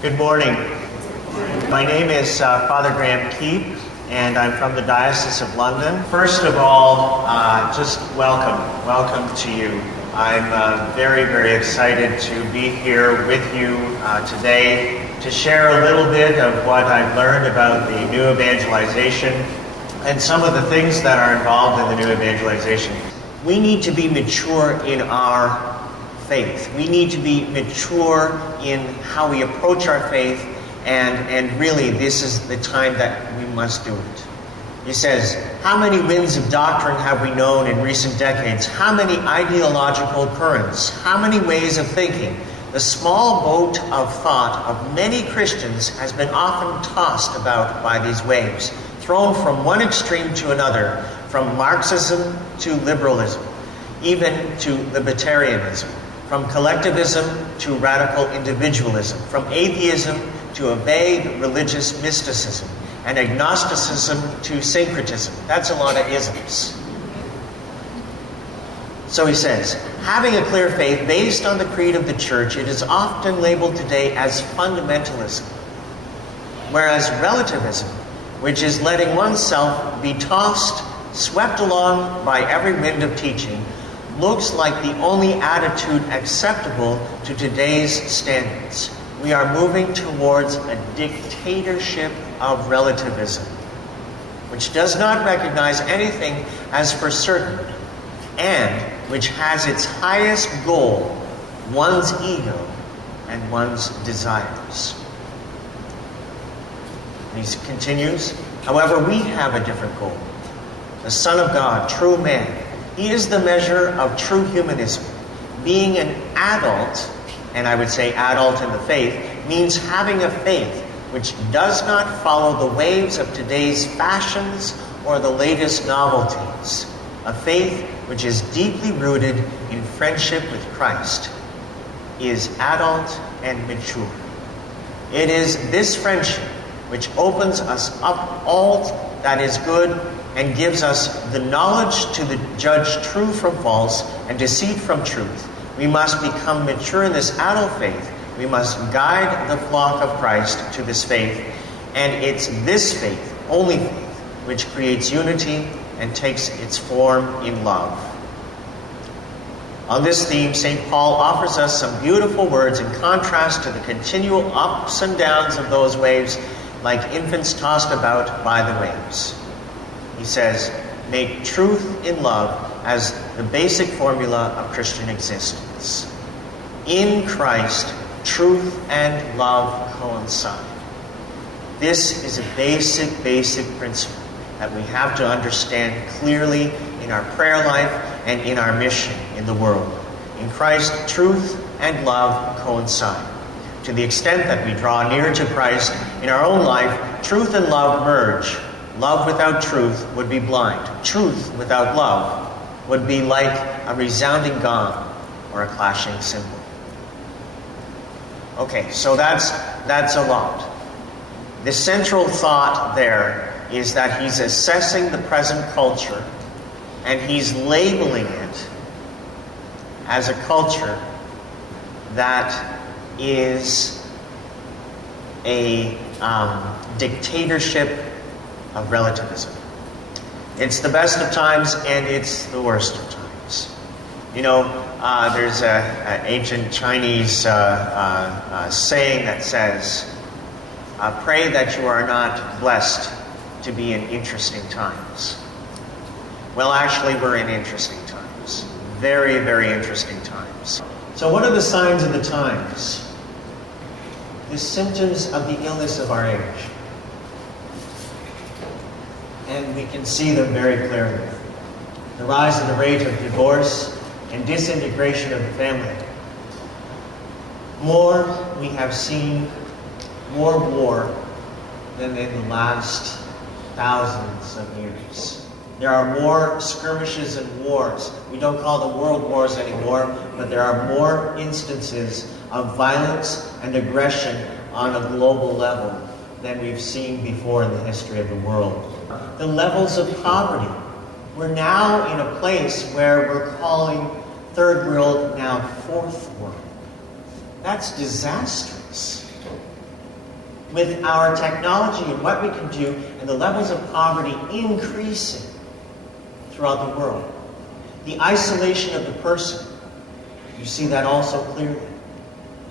Good morning. My name is Father Graham Keep, and I'm from the Diocese of London. First of all, just welcome to you. I'm very, very excited to be here with you today to share a little bit of what I've learned about the new evangelization and some of the things that are involved in the new evangelization. We need to be mature in our faith. We need to be mature in how we approach our faith, and really this is the time that we must do it. He says, how many winds of doctrine have we known in recent decades? How many ideological currents? How many ways of thinking? The small boat of thought of many Christians has been often tossed about by these waves, thrown from one extreme to another, from Marxism to liberalism, even to libertarianism, from collectivism to radical individualism, from atheism to a vague religious mysticism, and agnosticism to syncretism. That's a lot of isms. So he says, having a clear faith based on the creed of the church, it is often labeled today as fundamentalism, whereas relativism, which is letting oneself be tossed, swept along by every wind of teaching, looks like the only attitude acceptable to today's standards. We are moving towards a dictatorship of relativism, which does not recognize anything as for certain, and which has its highest goal one's ego and one's desires. And he continues, however, we have a different goal. The Son of God, true man, he is the measure of true humanism. Being an adult, and I would say adult in the faith, means having a faith which does not follow the waves of today's fashions or the latest novelties. A faith which is deeply rooted in friendship with Christ, is adult and mature. It is this friendship which opens us up all that is good and gives us the knowledge to judge true from false and deceit from truth. We must become mature in this adult faith. We must guide the flock of Christ to this faith, and it's this faith, only faith, which creates unity and takes its form in love. On this theme, St. Paul offers us some beautiful words in contrast to the continual ups and downs of those waves, like infants tossed about by the waves. He says, make truth in love as the basic formula of Christian existence. In Christ, truth and love coincide. This is a basic principle that we have to understand clearly in our prayer life and in our mission in the world. In Christ, truth and love coincide. To the extent that we draw near to Christ in our own life, truth and love merge. Love without truth would be blind. Truth without love would be like a resounding gong or a clashing cymbal. Okay, so that's a lot. The central thought there is that he's assessing the present culture and he's labeling it as a culture that is a dictatorship of relativism. It's the best of times and it's the worst of times. You know, there's an ancient Chinese saying that says, pray that you are not blessed to be in interesting times. Well, actually, we're in interesting times. Very, very interesting times. So what are the signs of the times? The symptoms of the illness of our age. And we can see them very clearly. The rise in the rate of divorce and disintegration of the family. We have seen more war than in the last thousands of years. There are more skirmishes and wars. We don't call them world wars anymore, but there are more instances of violence and aggression on a global level than we've seen before in the history of the world. The levels of poverty. We're now in a place where we're calling third world now fourth world. That's disastrous. with our technology and what we can do, and the levels of poverty increasing throughout the world. The isolation of the person, you see that also clearly.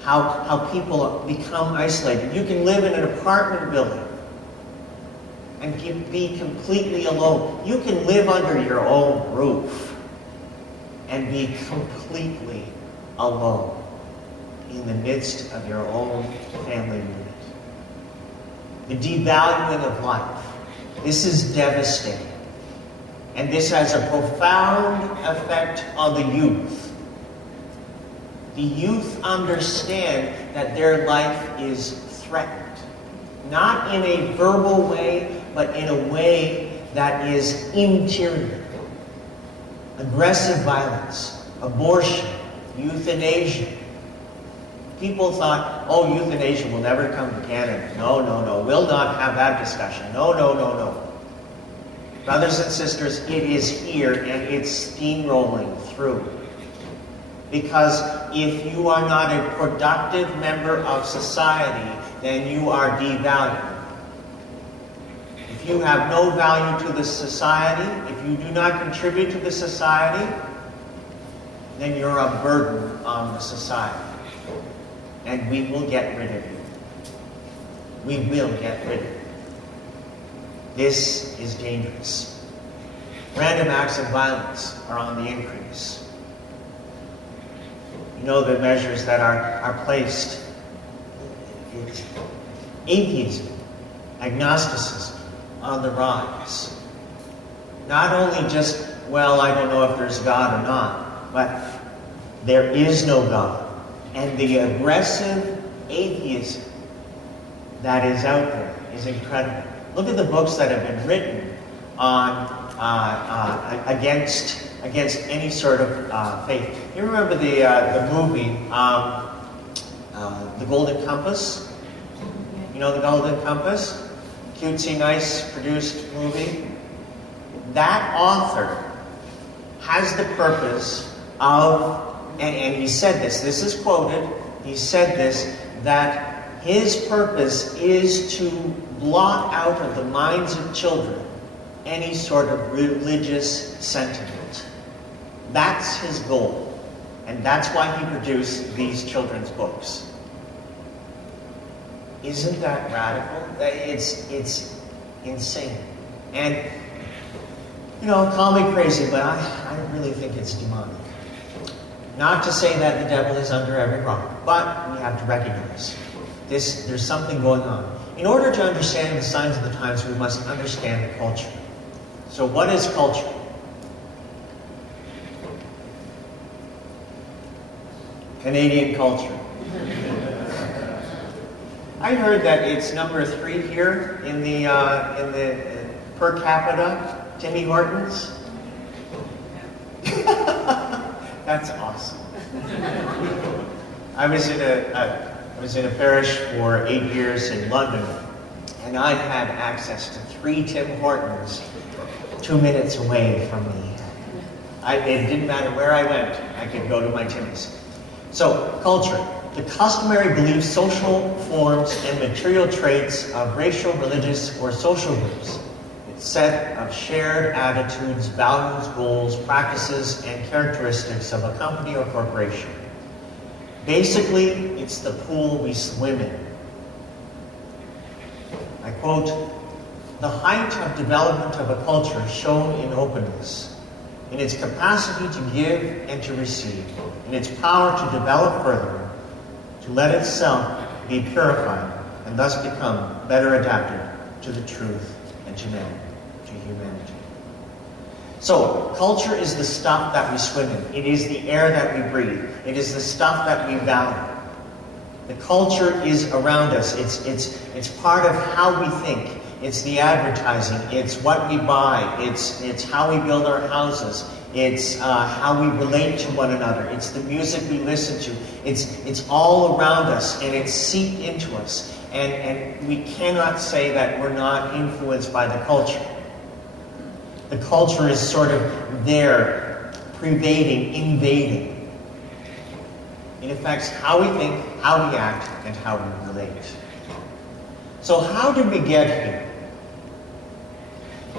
How people become isolated. You can live in an apartment building and be completely alone. You can live under your own roof and be completely alone in the midst of your own family unit. The devaluing of life. This is devastating. And this has a profound effect on the youth. The youth understand that their life is threatened. Not in a verbal way, but in a way that is interior. Aggressive violence, abortion, euthanasia. People thought, oh, euthanasia will never come to Canada. No, no, no. We'll not have that discussion. No, no, no, no. Brothers and sisters, it is here and it's steamrolling through. Because if you are not a productive member of society, then you are devalued. If you have no value to the society, if you do not contribute to the society, then you're a burden on the society. And we will get rid of you. We will get rid of you. This is dangerous. Random acts of violence are on the increase. You know the measures that are placed. Atheism, agnosticism on the rise. Not only just, well, I don't know if there's God or not, but there is no God. And the aggressive atheism that is out there is incredible. Look at the books that have been written on against any sort of faith. You remember the movie, The Golden Compass? You know The Golden Compass? Cutesy, nice produced movie. That author has the purpose of, and he said this is quoted, he said this, that his purpose is to blot out of the minds of children any sort of religious sentiment. That's his goal. And that's why he produced these children's books. Isn't that radical? It's insane. And, you know, call me crazy, but I really think it's demonic. Not to say that the devil is under every rock, but we have to recognize there's something going on. In order to understand the signs of the times, we must understand the culture. So what is culture? Canadian culture. I heard that it's number 3 here in the per capita Timmy Hortons. That's awesome. I was in a parish for 8 years in London, and I had access to 3 Tim Hortons 2 minutes away from me. It didn't matter where I went, I could go to my Timmy's. So, culture. The customary beliefs, social forms, and material traits of racial, religious, or social groups. It's a set of shared attitudes, values, goals, practices, and characteristics of a company or corporation. Basically, it's the pool we swim in. I quote, "The height of development of a culture is shown in openness, in its capacity to give and to receive, in its power to develop further, to let itself be purified, and thus become better adapted to the truth and to humanity." So, culture is the stuff that we swim in. It is the air that we breathe. It is the stuff that we value. The culture is around us. It's part of how we think. It's the advertising. It's what we buy. It's how we build our houses. It's how we relate to one another. It's the music we listen to. It's all around us, and it's seeped into us. And we cannot say that we're not influenced by the culture. The culture is sort of there, pervading, invading. It affects how we think, how we act, and how we relate. So how did we get here?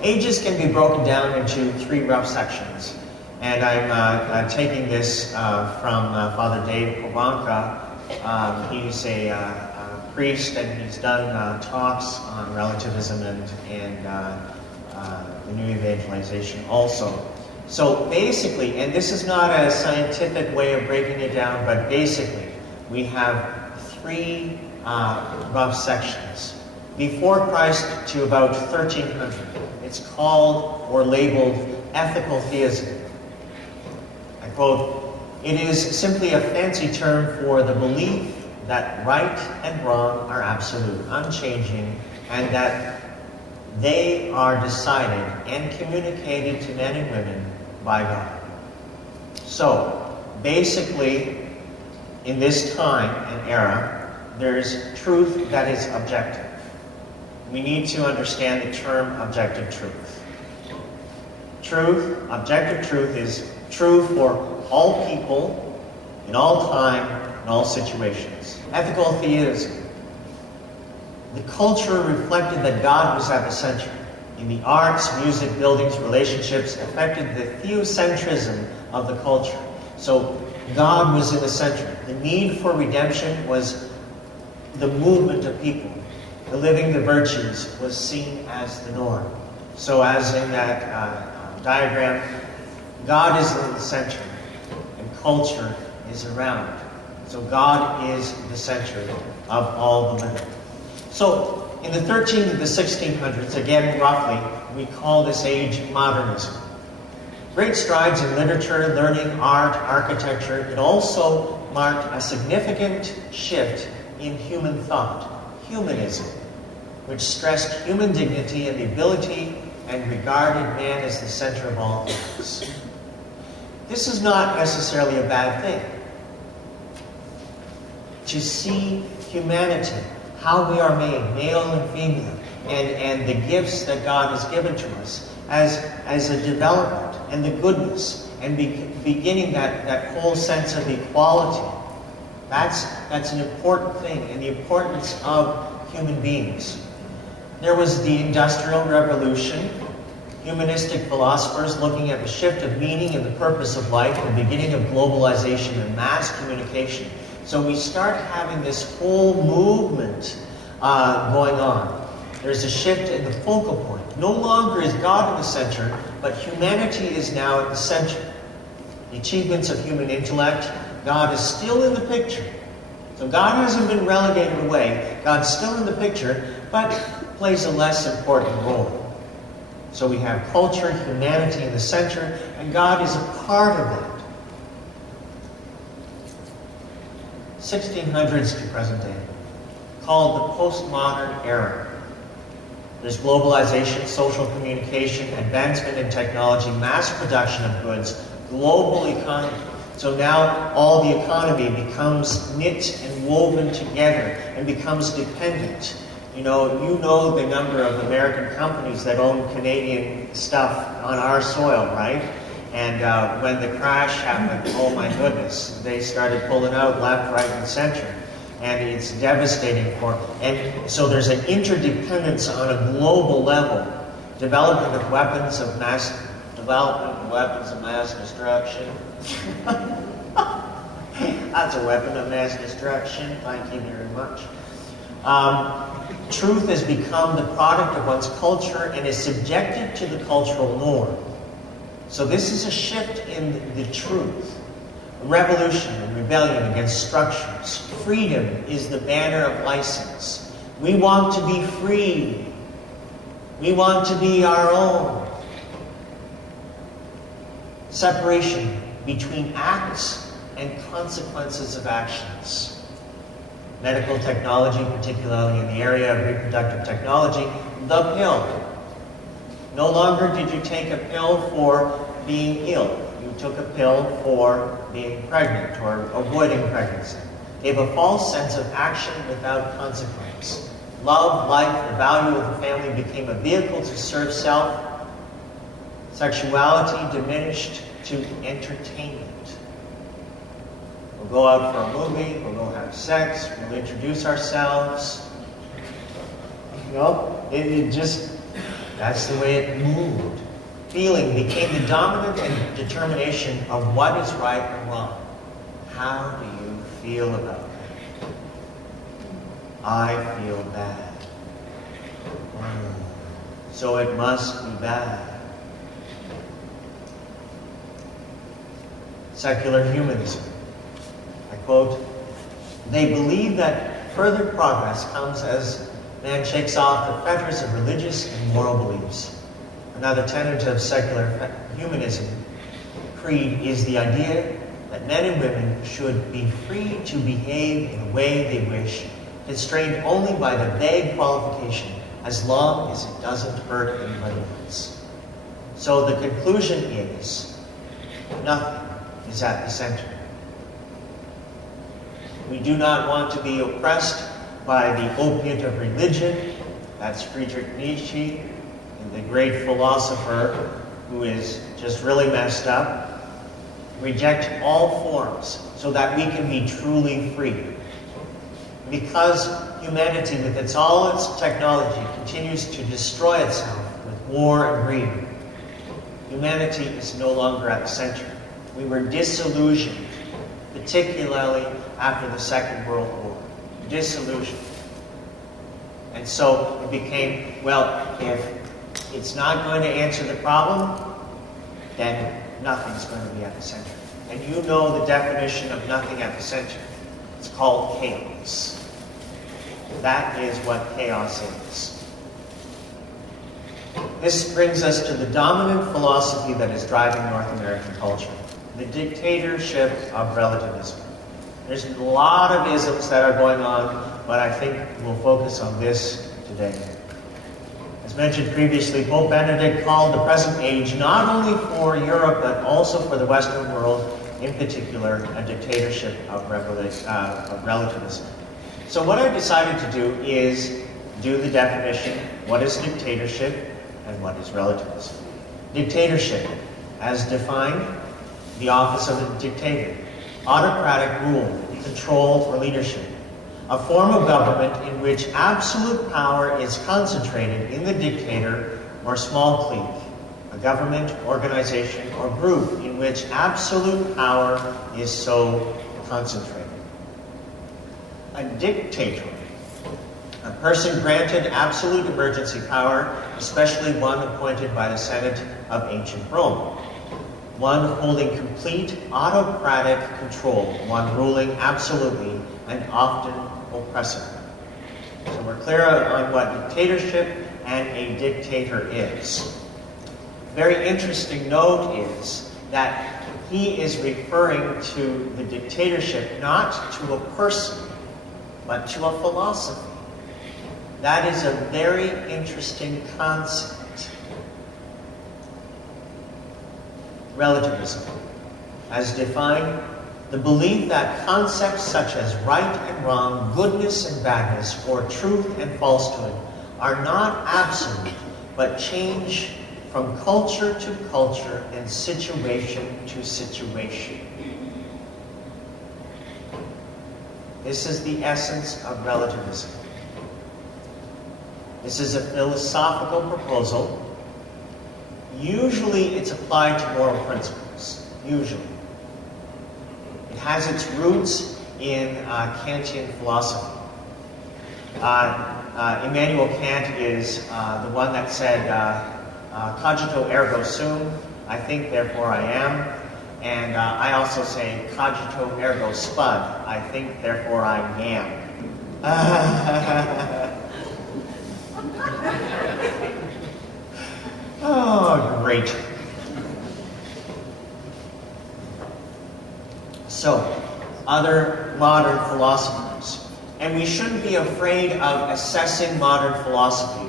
Ages can be broken down into three rough sections. And I'm taking this from Father Dave Povanka. He's a priest, and he's done talks on relativism and the new evangelization also. So basically, and this is not a scientific way of breaking it down, but basically, we have three rough sections. Before Christ to about 1300, it's called or labeled ethical theism. I quote, "It is simply a fancy term for the belief that right and wrong are absolute, unchanging, and that they are decided and communicated to men and women by God." So, basically, in this time and era, there's truth that is objective. We need to understand the term objective truth. Truth, objective truth, is true for all people, in all time, in all situations. Ethical theism. The culture reflected that God was at the center. In the arts, music, buildings, relationships, affected the theocentrism of the culture. So God was in the center. The need for redemption was the movement of people. The living the virtues was seen as the norm. So as in that diagram, God is in the center and culture is around. So God is the center of all the living. So in the 13th to the 1600s, again roughly, we call this age modernism. Great strides in literature, learning, art, architecture. It also marked a significant shift in human thought, humanism, which stressed human dignity and the ability and regarded man as the center of all things. This is not necessarily a bad thing. To see humanity, how we are made, male and female, and the gifts that God has given to us as a development and the goodness and beginning that whole sense of equality. That's an important thing, and the importance of human beings. There was the Industrial Revolution, humanistic philosophers looking at the shift of meaning and the purpose of life, the beginning of globalization and mass communication. So we start having this whole movement going on. There's a shift in the focal point. No longer is God in the center, but humanity is now at the center. The achievements of human intellect, God is still in the picture. So God hasn't been relegated away. God's still in the picture, but plays a less important role. So we have culture, humanity in the center, and God is a part of that. 1600s to present day, called the postmodern era. There's globalization, social communication, advancement in technology, mass production of goods, global economy. So now all the economy becomes knit and woven together and becomes dependent. You know the number of American companies that own Canadian stuff on our soil, right? And when the crash happened, oh my goodness, they started pulling out left, right, and center. And it's devastating and so there's an interdependence on a global level. Development of weapons of mass destruction. That's a weapon of mass destruction. Thank you very much. Truth has become the product of one's culture and is subjected to the cultural norm. So this is a shift in the truth. Revolution and rebellion against structures. Freedom is the banner of license. We want to be free. We want to be our own. Separation between acts and consequences of actions. Medical technology, particularly in the area of reproductive technology, the pill. No longer did you take a pill for being ill. You took a pill for being pregnant or avoiding pregnancy. Gave a false sense of action without consequence. Love, life, the value of the family became a vehicle to serve self. Sexuality diminished to entertainment. We'll go out for a movie, we'll go have sex, we'll introduce ourselves. You know, it just, that's the way it moved. Feeling became the dominant and determination of what is right and wrong. How do you feel about it? I feel bad. So it must be bad. Secular humanism. I quote, "They believe that further progress comes as man shakes off the fetters of religious and moral beliefs." Another tenet of secular humanism creed is the idea that men and women should be free to behave in the way they wish, constrained only by the vague qualification, as long as it doesn't hurt anybody else. So the conclusion is, nothing is at the center. We do not want to be oppressed by the opiate of religion. That's Friedrich Nietzsche, the great philosopher who is just really messed up. Reject all forms so that we can be truly free. Because humanity, with all its technology, continues to destroy itself with war and greed, humanity is no longer at the center. We were disillusioned, particularly after the Second World War. Disillusioned. And so it became, well, if it's not going to answer the problem, then nothing's going to be at the center. And you know the definition of nothing at the center. It's called chaos. That is what chaos is. This brings us to the dominant philosophy that is driving North American culture, the dictatorship of relativism. There's a lot of isms that are going on, but I think we'll focus on this today. As mentioned previously, Pope Benedict called the present age not only for Europe, but also for the Western world, in particular, a dictatorship of relativism. So what I decided to do is do the definition, what is dictatorship and what is relativism. Dictatorship, as defined, the office of a dictator, autocratic rule, control, or leadership. A form of government in which absolute power is concentrated in the dictator or small clique, a government, organization, or group in which absolute power is so concentrated. A dictator, a person granted absolute emergency power, especially one appointed by the Senate of ancient Rome. One holding complete autocratic control, one ruling absolutely and often oppressively. So we're clear on what dictatorship and a dictator is. Very interesting note is that he is referring to the dictatorship not to a person, but to a philosophy. That is a very interesting concept. Relativism, as defined, the belief that concepts such as right and wrong, goodness and badness, or truth and falsehood are not absolute, but change from culture to culture and situation to situation. This is the essence of relativism. This is a philosophical proposal. Usually it's applied to moral principles. Usually. It has its roots in Kantian philosophy. Immanuel Kant is the one that said, cogito ergo sum, I think, therefore I am. And I also say, cogito ergo spud, I think, therefore I am. Oh, great. So, other modern philosophers. And we shouldn't be afraid of assessing modern philosophy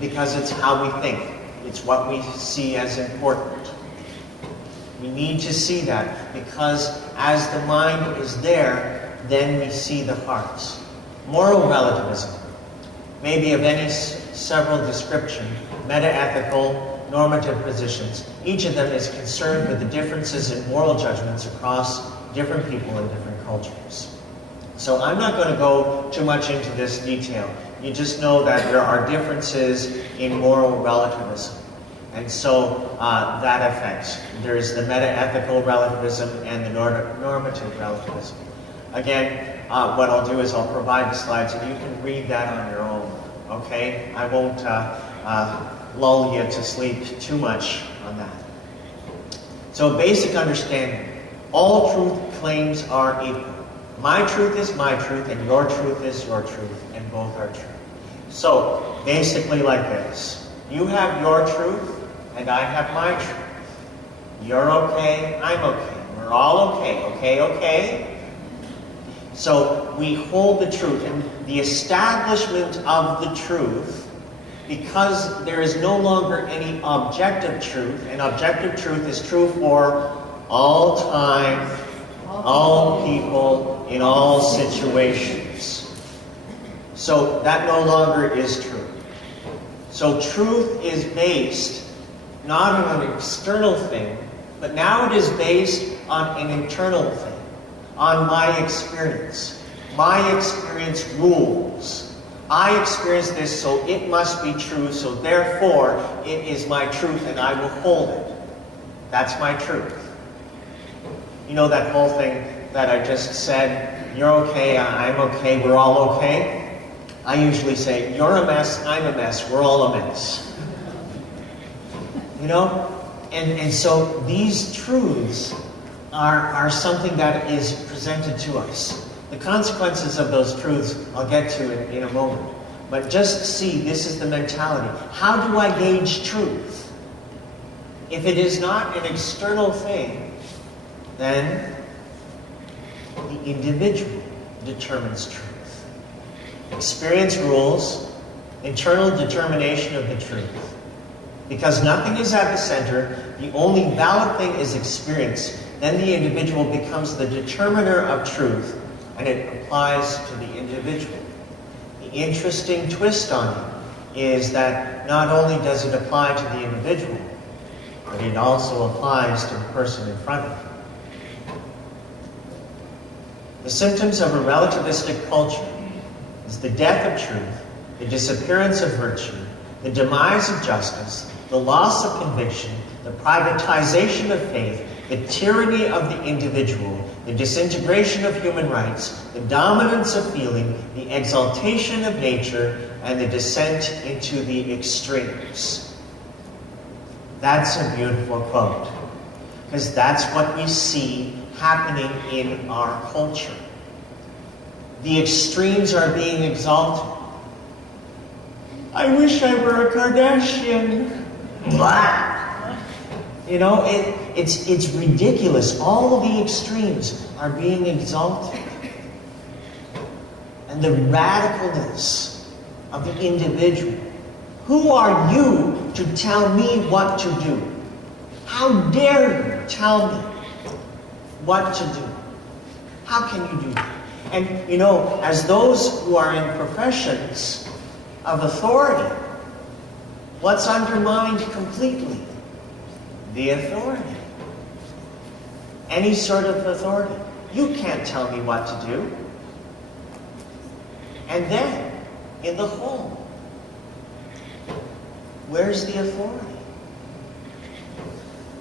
because it's how we think. It's what we see as important. We need to see that because as the mind is there, then we see the hearts. Moral relativism may be of any several description, meta-ethical, normative positions. Each of them is concerned with the differences in moral judgments across different people in different cultures. So I'm not going to go too much into this detail. You just know that there are differences in moral relativism. And so that affects. There's the meta-ethical relativism and the normative relativism. Again, what I'll do is I'll provide the slides and you can read that on your own, okay? I won't lull you to sleep too much on that. So basic understanding. All truth claims are equal. My truth is my truth and your truth is your truth, and both are true. So, basically like this. You have your truth and I have my truth. You're okay, I'm okay. We're all okay, okay? So, we hold the truth, and the establishment of the truth, because there is no longer any objective truth, and objective truth is true for all time, all people, in all situations. So that no longer is true. So truth is based not on an external thing, but now it is based on an internal thing, on my experience. My experience rules. I experience this, so it must be true, so therefore it is my truth and I will hold it. That's my truth. You know that whole thing that I just said, you're okay, I'm okay, we're all okay? I usually say, you're a mess, I'm a mess, we're all a mess. You know? And so these truths are something that is presented to us. The consequences of those truths I'll get to in a moment. But just see, this is the mentality. How do I gauge truth? If it is not an external thing, then the individual determines truth. Experience rules, internal determination of the truth. Because nothing is at the center, the only valid thing is experience. Then the individual becomes the determiner of truth, and it applies to the individual. The interesting twist on it is that not only does it apply to the individual, but it also applies to the person in front of him. The symptoms of a relativistic culture is the death of truth, the disappearance of virtue, the demise of justice, the loss of conviction, the privatization of faith, the tyranny of the individual, the disintegration of human rights, the dominance of feeling, the exaltation of nature, and the descent into the extremes. That's a beautiful quote, because that's what we see happening in our culture. The extremes are being exalted. I wish I were a Kardashian. Blah. You know, it's ridiculous. All of the extremes are being exalted. And the radicalness of the individual. Who are you to tell me what to do? How dare you tell me what to do? How can you do that? And, you know, as those who are in professions of authority, what's undermined completely? The authority. Any sort of authority. You can't tell me what to do. And then, in the home, where's the authority?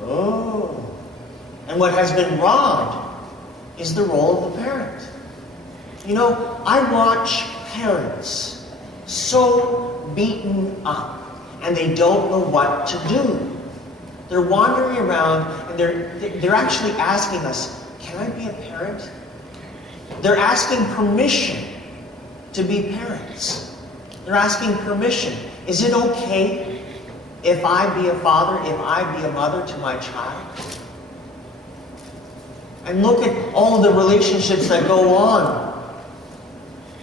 Oh. And what has been robbed is the role of the parent. You know, I watch parents so beaten up, and they don't know what to do. They're wandering around, and they're actually asking us, can I be a parent? They're asking permission to be parents. They're asking permission. Is it okay if I be a father, if I be a mother to my child? And look at all the relationships that go on.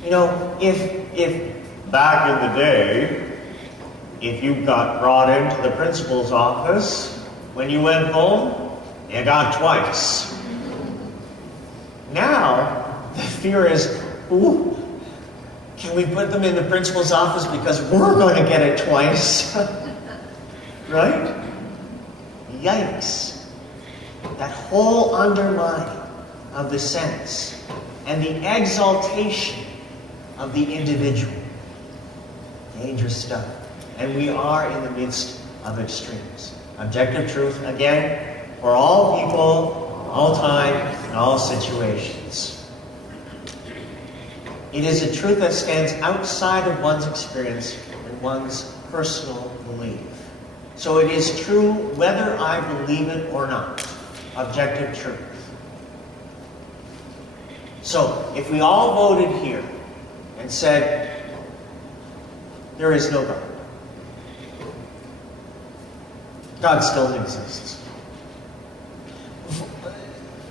You know, if back in the day, if you got brought into the principal's office, when you went home, you got twice. Now, the fear is, ooh, can we put them in the principal's office because we're going to get it twice? Right? Yikes. That whole undermining of the sense and the exaltation of the individual. dangerous stuff. And we are in the midst of extremes. Objective truth, again, for all people, all time, and all situations. It is a truth that stands outside of one's experience and one's personal belief. So it is true whether I believe it or not. Objective truth. So, if we all voted here and said, there is no God, God still exists.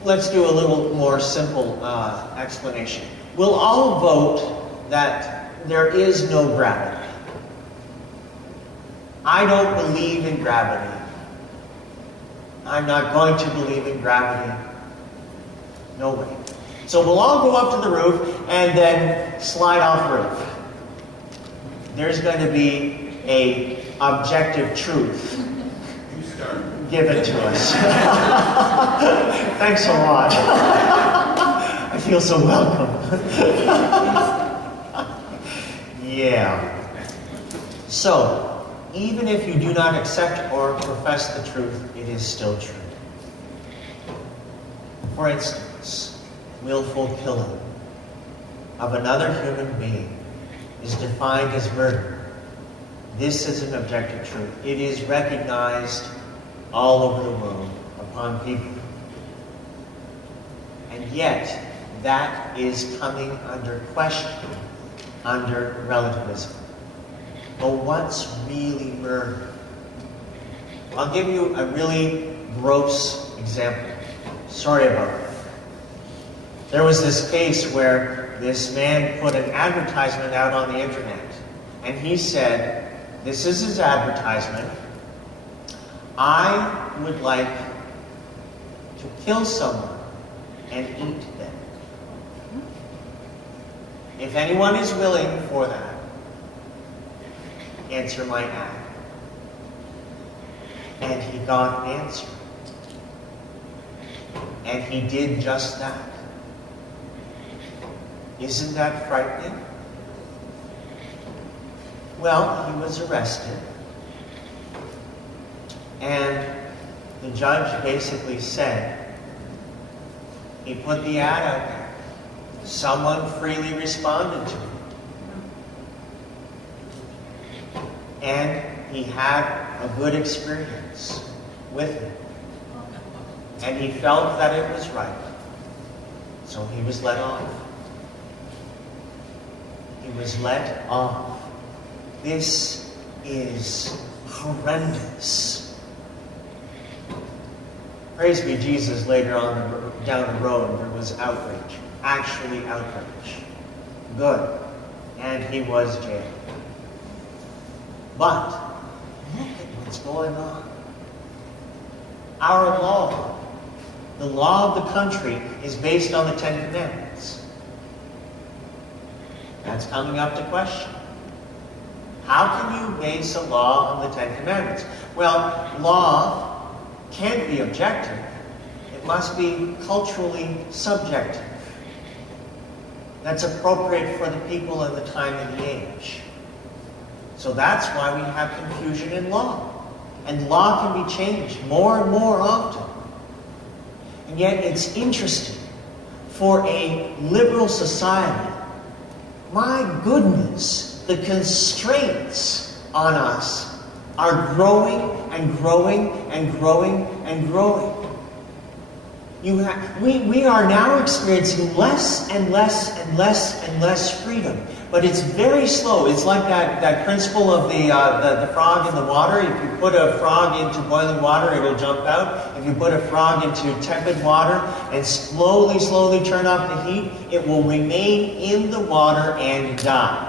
Let's do a little more simple explanation. We'll all vote that there is no gravity. I don't believe in gravity. I'm not going to believe in gravity. No way. So we'll all go up to the roof and then slide off the roof. There's going to be an objective truth given to us. Thanks a lot. I feel so welcome. Yeah. So, even if you do not accept or profess the truth, it is still true. For instance, willful killing of another human being is defined as murder. This is an objective truth. It is recognized all over the world upon people. And yet, that is coming under question, under relativism. But what's really murder? I'll give you a really gross example. Sorry about that. There was this case where this man put an advertisement out on the internet. And he said, this is his advertisement. I would like to kill someone and eat them. If anyone is willing for that, answer my ad. And he got an answer. And he did just that. Isn't that frightening? Well, he was arrested. And the judge basically said, he put the ad out there. Someone freely responded to it. And he had a good experience with it. And he felt that it was right. So he was let off. He was let off. This is horrendous. Praise be Jesus, later on down the road, there was outrage. Actually outrage. Good. And he was jailed. But look at what's going on. Our law, the law of the country, is based on the Ten Commandments. That's coming up to question. How can you base a law on the Ten Commandments? Well, law can't be objective. It must be culturally subjective. That's appropriate for the people and the time and the age. So that's why we have confusion in law. And law can be changed more and more often. And yet it's interesting. For a liberal society, my goodness, the constraints on us are growing and growing and growing and growing. We are now experiencing less and less and less and less freedom. But it's very slow. It's like that principle of the frog in the water. If you put a frog into boiling water, it will jump out. If you put a frog into tepid water and slowly, slowly turn off the heat, it will remain in the water and die.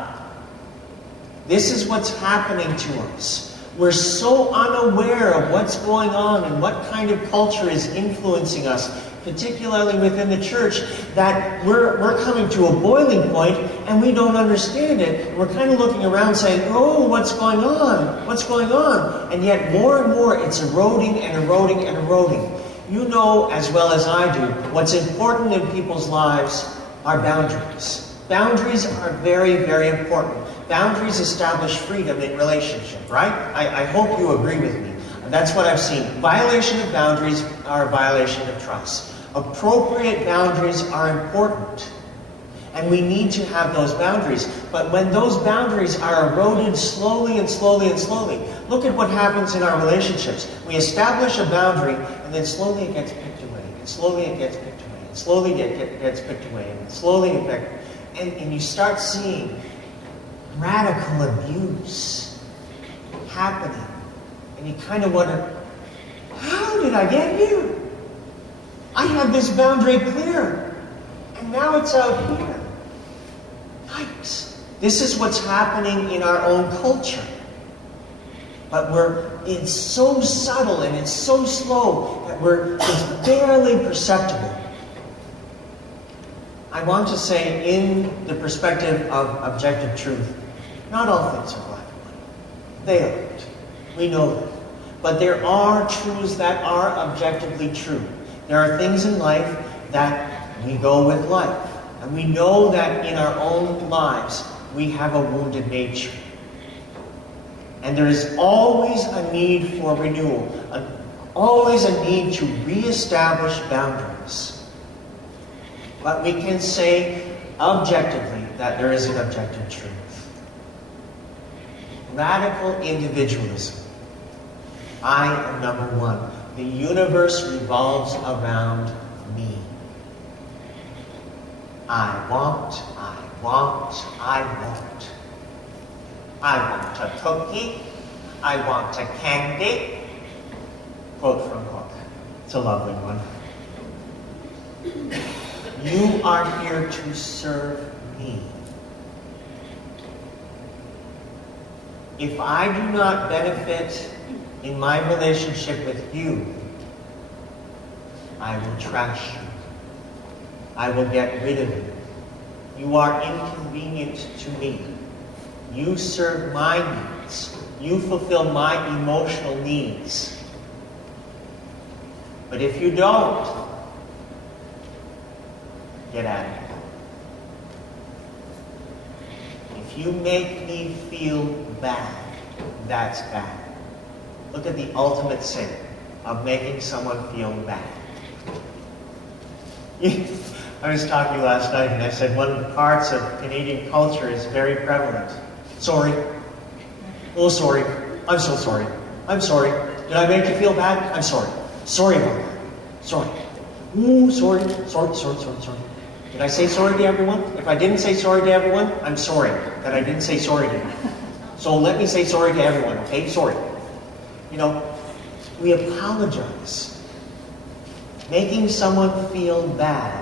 This is what's happening to us. We're so unaware of what's going on and what kind of culture is influencing us, particularly within the church, that we're coming to a boiling point and we don't understand it. We're kind of looking around saying, oh, what's going on? What's going on? And yet more and more it's eroding and eroding and eroding. You know as well as I do, what's important in people's lives are boundaries. Boundaries are very, very important. Boundaries establish freedom in relationship, right? I hope you agree with me. That's what I've seen. Violation of boundaries are a violation of trust. Appropriate boundaries are important. And we need to have those boundaries. But when those boundaries are eroded slowly and slowly and slowly, look at what happens in our relationships. We establish a boundary, and then slowly it gets picked away. And slowly it gets picked away. And slowly it gets picked away. And slowly it gets picked away. And you start seeing radical abuse happening. And you kind of wonder, how did I get here? I had this boundary clear, and now it's out here. Yikes. This is what's happening in our own culture. But it's so subtle and it's so slow that it's barely perceptible. I want to say, in the perspective of objective truth, not all things are black and white. They aren't. We know that. But there are truths that are objectively true. There are things in life that we go with life. And we know that in our own lives, we have a wounded nature. And there is always a need for renewal, always a need to reestablish boundaries. But we can say objectively that there is an objective truth. Radical individualism. I am number one. The universe revolves around me. I want, I want, I want. I want a cookie. I want a candy. Quote from book. It's a lovely one. You are here to serve me. If I do not benefit in my relationship with you, I will trash you. I will get rid of you. You are inconvenient to me. You serve my needs. You fulfill my emotional needs. But if you don't, get out of here. If you make me feel bad, that's bad. Look at the ultimate sin of making someone feel bad. I was talking last night and I said one of the parts of Canadian culture is very prevalent. Sorry. Oh, sorry. I'm so sorry. I'm sorry. Did I make you feel bad? I'm sorry. Sorry about that. Sorry. Ooh, sorry. Sorry. Did I say sorry to everyone? If I didn't say sorry to everyone, I'm sorry that I didn't say sorry to you. So let me say sorry to everyone, okay? Sorry. You know, we apologize. Making someone feel bad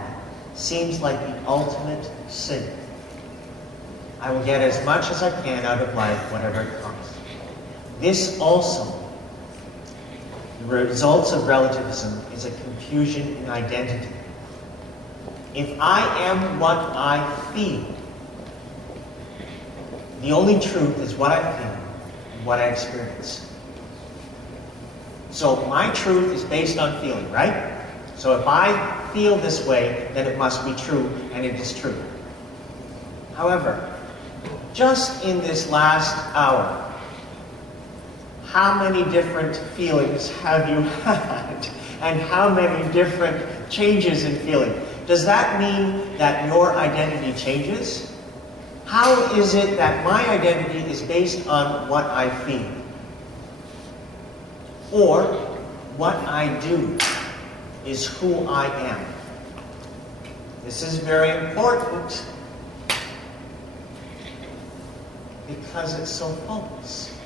seems like the ultimate sin. I will get as much as I can out of life, whatever it costs. This also, the results of relativism, is a confusion in identity. If I am what I feel, the only truth is what I feel and what I experience. So my truth is based on feeling, right? So if I feel this way, then it must be true, and it is true. However, just in this last hour, how many different feelings have you had? And how many different changes in feeling? Does that mean that your identity changes? How is it that my identity is based on what I feel? Or what I do is who I am? This is very important because it's so false.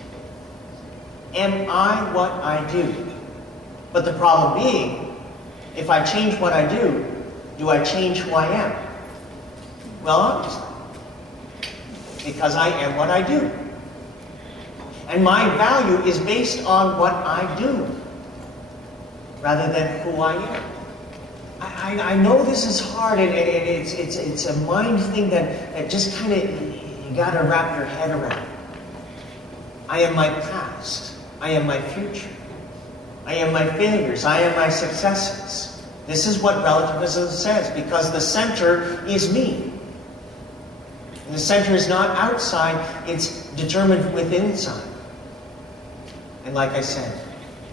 Am I what I do? But the problem being, if I change what I do I change who I am? Well, obviously. Because I am what I do. And my value is based on what I do, rather than who I am. I know this is hard, and it's a mind thing that just kind of, you got to wrap your head around. I am my past. I am my future. I am my failures. I am my successes. This is what relativism says, because the center is me. The center is not outside, it's determined within inside. And like I said,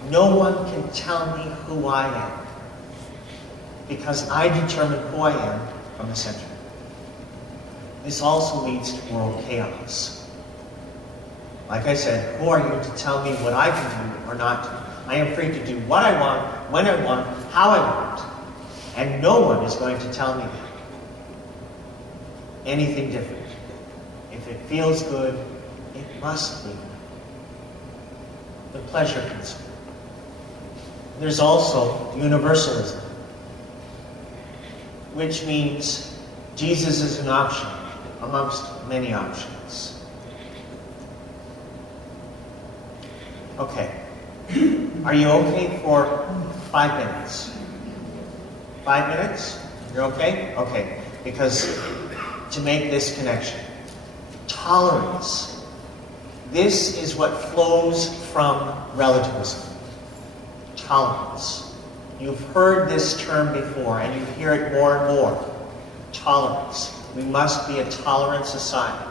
no one can tell me who I am, because I determine who I am from the center. This also leads to moral chaos. Like I said, who are you to tell me what I can do or not do? I am free to do what I want, when I want, how I want. And no one is going to tell me anything different. If it feels good, it must be. The pleasure principle. There's also universalism, which means Jesus is an option amongst many options. Okay. Are you okay for 5 minutes? 5 minutes? You're okay? Okay. Because to make this connection, tolerance. This is what flows from relativism. Tolerance. You've heard this term before, and you hear it more and more. Tolerance. We must be a tolerant society.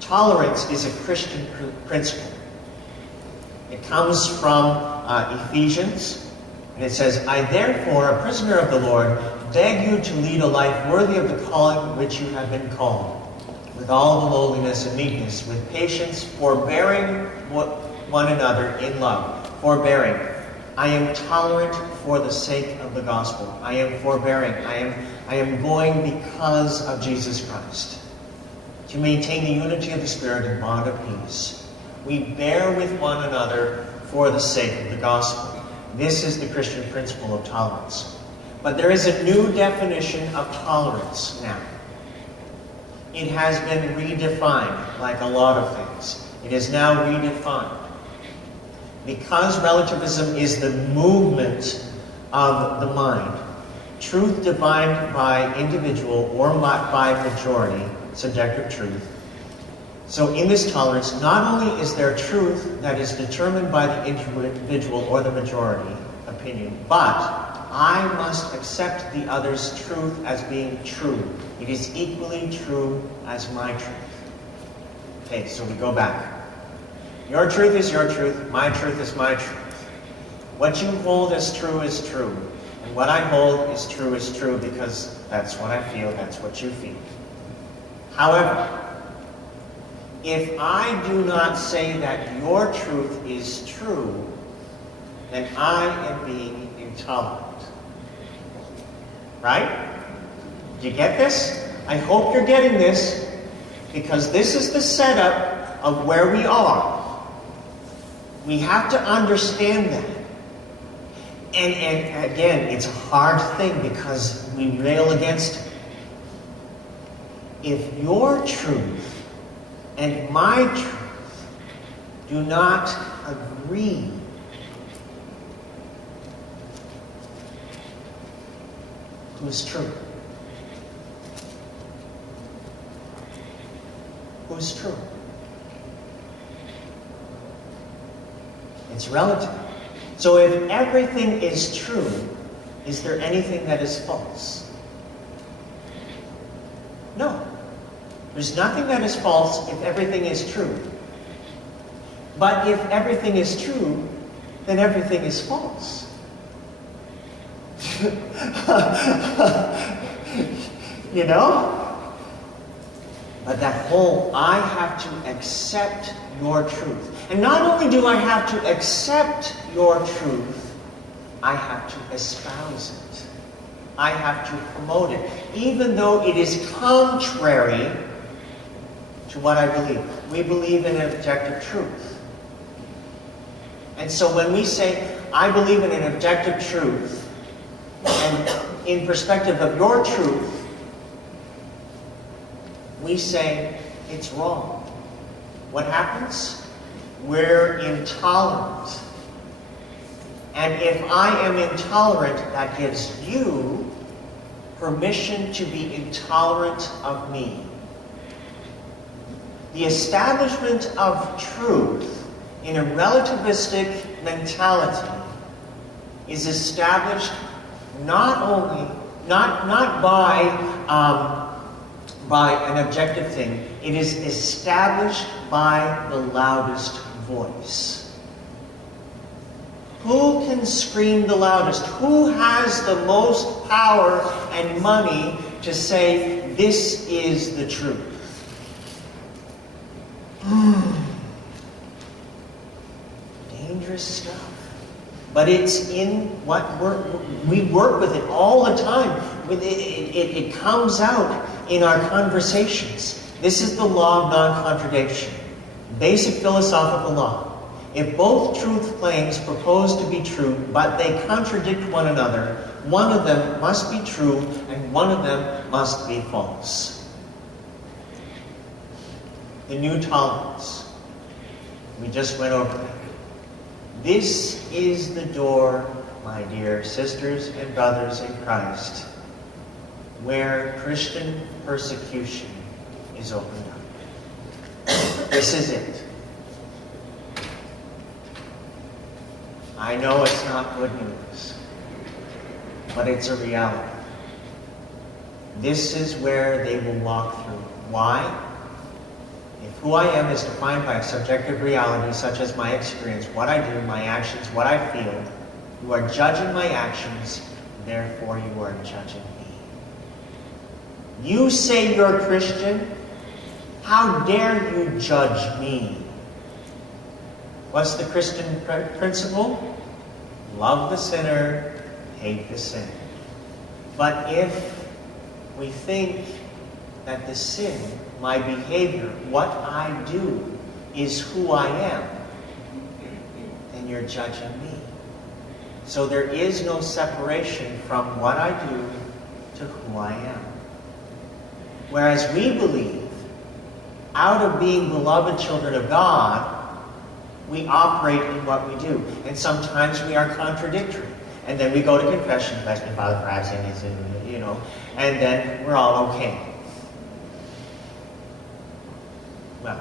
Tolerance is a Christian principle. It comes from Ephesians, and it says, I therefore, a prisoner of the Lord, beg you to lead a life worthy of the calling which you have been called, with all the lowliness and meekness, with patience, forbearing one another in love. Forbearing. I am tolerant for the sake of the gospel. I am forbearing. I am going because of Jesus Christ. To maintain the unity of the Spirit and bond of peace. We bear with one another for the sake of the gospel. This is the Christian principle of tolerance. But there is a new definition of tolerance now. It has been redefined, like a lot of things. It is now redefined. Because relativism is the movement of the mind, truth defined by individual or by majority, subjective truth. So in this tolerance, not only is there truth that is determined by the individual or the majority opinion, but I must accept the other's truth as being true. It is equally true as my truth. Okay, so we go back. Your truth is your truth, my truth is my truth. What you hold as true is true. And what I hold is true because that's what I feel, that's what you feel. However, if I do not say that your truth is true, then I am being intolerant. Right? Do you get this? I hope you're getting this, because this is the setup of where we are. We have to understand that. And again, it's a hard thing because we rail against it. If your truth and my truth do not agree, who's true? Who's true? It's relative. So if everything is true, is there anything that is false? No. There's nothing that is false if everything is true. But if everything is true, then everything is false. You know? But that whole, I have to accept your truth. And not only do I have to accept your truth, I have to espouse it. I have to promote it, even though it is contrary to what I believe. We believe in objective truth. And so when we say, I believe in an objective truth, and in perspective of your truth, we say it's wrong. What happens? We're intolerant. And if I am intolerant, that gives you permission to be intolerant of me. The establishment of truth in a relativistic mentality is established not by an objective thing. It is established by the loudest voice. Who can scream the loudest? Who has the most power and money to say, this is the truth? Dangerous stuff. But it's in what we work with it all the time. It comes out in our conversations. This is the law of non-contradiction. Basic philosophical law. If both truth claims propose to be true, but they contradict one another, one of them must be true and one of them must be false. The new tolerance. We just went over that. This is the door, my dear sisters and brothers in Christ, where Christian persecution is opened up. This is it. I know it's not good news, but it's a reality. This is where they will walk through. Why? If who I am is defined by a subjective reality, such as my experience, what I do, my actions, what I feel, you are judging my actions, therefore you are judging me. You say you're a Christian, how dare you judge me? What's the Christian principle? Love the sinner, hate the sin. But if we think that the sin, my behavior, what I do, is who I am, then you're judging me. So there is no separation from what I do to who I am. Whereas we believe, out of being beloved children of God, we operate in what we do. And sometimes we are contradictory. And then we go to confession, bless me, Father, for I've sinned, and then we're all okay. Well,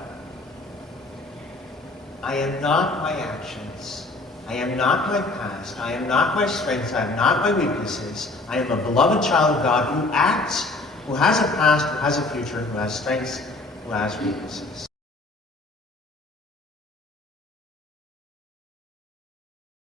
I am not my actions. I am not my past. I am not my strengths. I am not my weaknesses. I am a beloved child of God who acts, who has a past, who has a future, who has strengths, who has weaknesses.